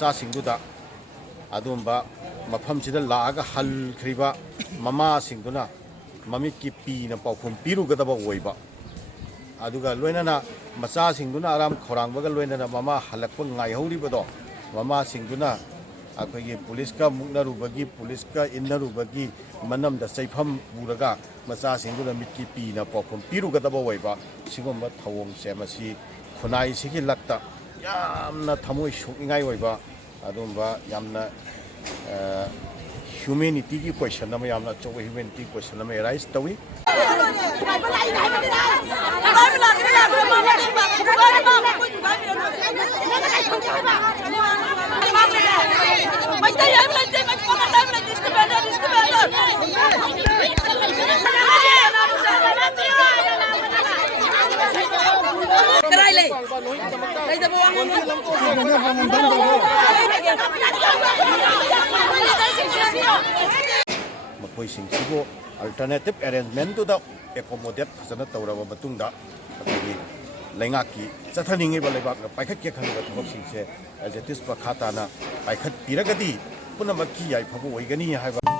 ꯃꯆꯥꯁꯤꯡꯗꯨꯗ ꯑꯗꯨꯝꯕ ꯃꯐꯝꯁꯤꯗ ꯂꯥꯛꯑꯒ ꯍꯜꯈ꯭ꯔꯤꯕ ꯃꯃꯥꯁꯤꯡꯗꯨꯅ ꯃꯃꯤꯠꯀꯤ ꯄꯤꯅ ꯄꯥꯎꯈꯨꯝ ꯄꯤꯔꯨꯒꯗꯕ ꯑꯣꯏꯕ ꯑꯗꯨꯒ ꯂꯣꯏꯅꯅ ꯃꯆꯥꯁꯤꯡꯗꯨꯅ ꯑꯔꯥꯝ ꯈꯧꯔꯥꯡꯕꯒ ꯂꯣꯏꯅꯅ ꯃꯃꯥ ꯍꯜꯂꯛꯄ ꯉꯥꯏꯍꯧꯔꯤꯕꯗꯣ ꯃꯃꯥꯁꯤꯡꯗꯨꯅ ꯑꯩꯈꯣꯏꯒꯤ ꯄꯨꯂꯤꯁꯀ ꯃꯨꯛꯅꯔꯨꯕꯒꯤ ꯄꯨꯂꯤꯁꯀ ꯏꯟꯅꯔꯨꯕꯒꯤ ꯃꯅꯝꯗ ꯆꯩꯐꯝ ꯄꯨꯔꯒ ꯃꯆꯥꯁꯤꯡꯗꯨꯅ ꯃꯤꯠꯀꯤ ꯄꯤꯅ ꯄꯥꯎꯈꯨꯝ ꯄꯤꯔꯨꯒꯗꯕ ꯑꯣꯏꯕ ꯁꯤꯒꯨꯝꯕ ꯊꯧꯑꯣꯡꯁꯦ ꯃꯁꯤ ꯈꯨꯟꯅꯥꯏꯁꯤꯒꯤ ꯂꯛꯇ ꯌꯥꯝꯅ ꯊꯃꯣꯏ ꯁꯣꯛꯅꯤꯡꯉꯥꯏ ꯑꯣꯏꯕ ꯑꯗꯨꯝꯕ ꯌꯥꯝꯅ ꯍ꯭ꯌꯨꯃꯦꯅꯤꯇꯤꯒꯤ ꯀ꯭ꯋꯦꯁꯟ ꯑꯃ ꯌꯥꯝꯅ ꯑꯆꯧꯕ ꯍ꯭ꯌꯨꯃꯦꯅꯤꯇꯤ ꯀ꯭ꯋꯦꯁꯟ ꯑꯃ ꯑꯦꯔꯥꯏꯁ ꯇꯧꯏ ꯃꯈꯣꯏꯁꯤꯡꯁꯤꯕꯨ ꯑꯜꯇꯔꯅꯦꯇꯤꯚ ꯑꯦꯔꯦꯟꯖꯃꯦꯟꯇꯨꯗ ꯑꯦꯀꯣꯃꯣꯗꯦꯠ ꯐꯖꯅ ꯇꯧꯔꯕ ꯃꯇꯨꯡꯗ ꯑꯩꯈꯣꯏꯒꯤ ꯂꯩꯉꯥꯛꯀꯤ ꯆꯠꯊꯅꯤꯡꯉꯤꯕ ꯂꯩꯕꯥꯛꯅ ꯄꯥꯏꯈꯠꯀꯦ ꯈꯜꯂꯤꯕ ꯊꯕꯛꯁꯤꯡꯁꯦ ꯑꯦꯖꯦꯇꯤꯁ ꯃꯈꯥ ꯇꯥꯅ ꯄꯥꯏꯈꯠꯄꯤꯔꯒꯗꯤ ꯄꯨꯝꯅꯃꯛꯀꯤ ꯌꯥꯏꯐꯕ ꯑꯣꯏꯒꯅꯤ ꯍꯥꯏꯕ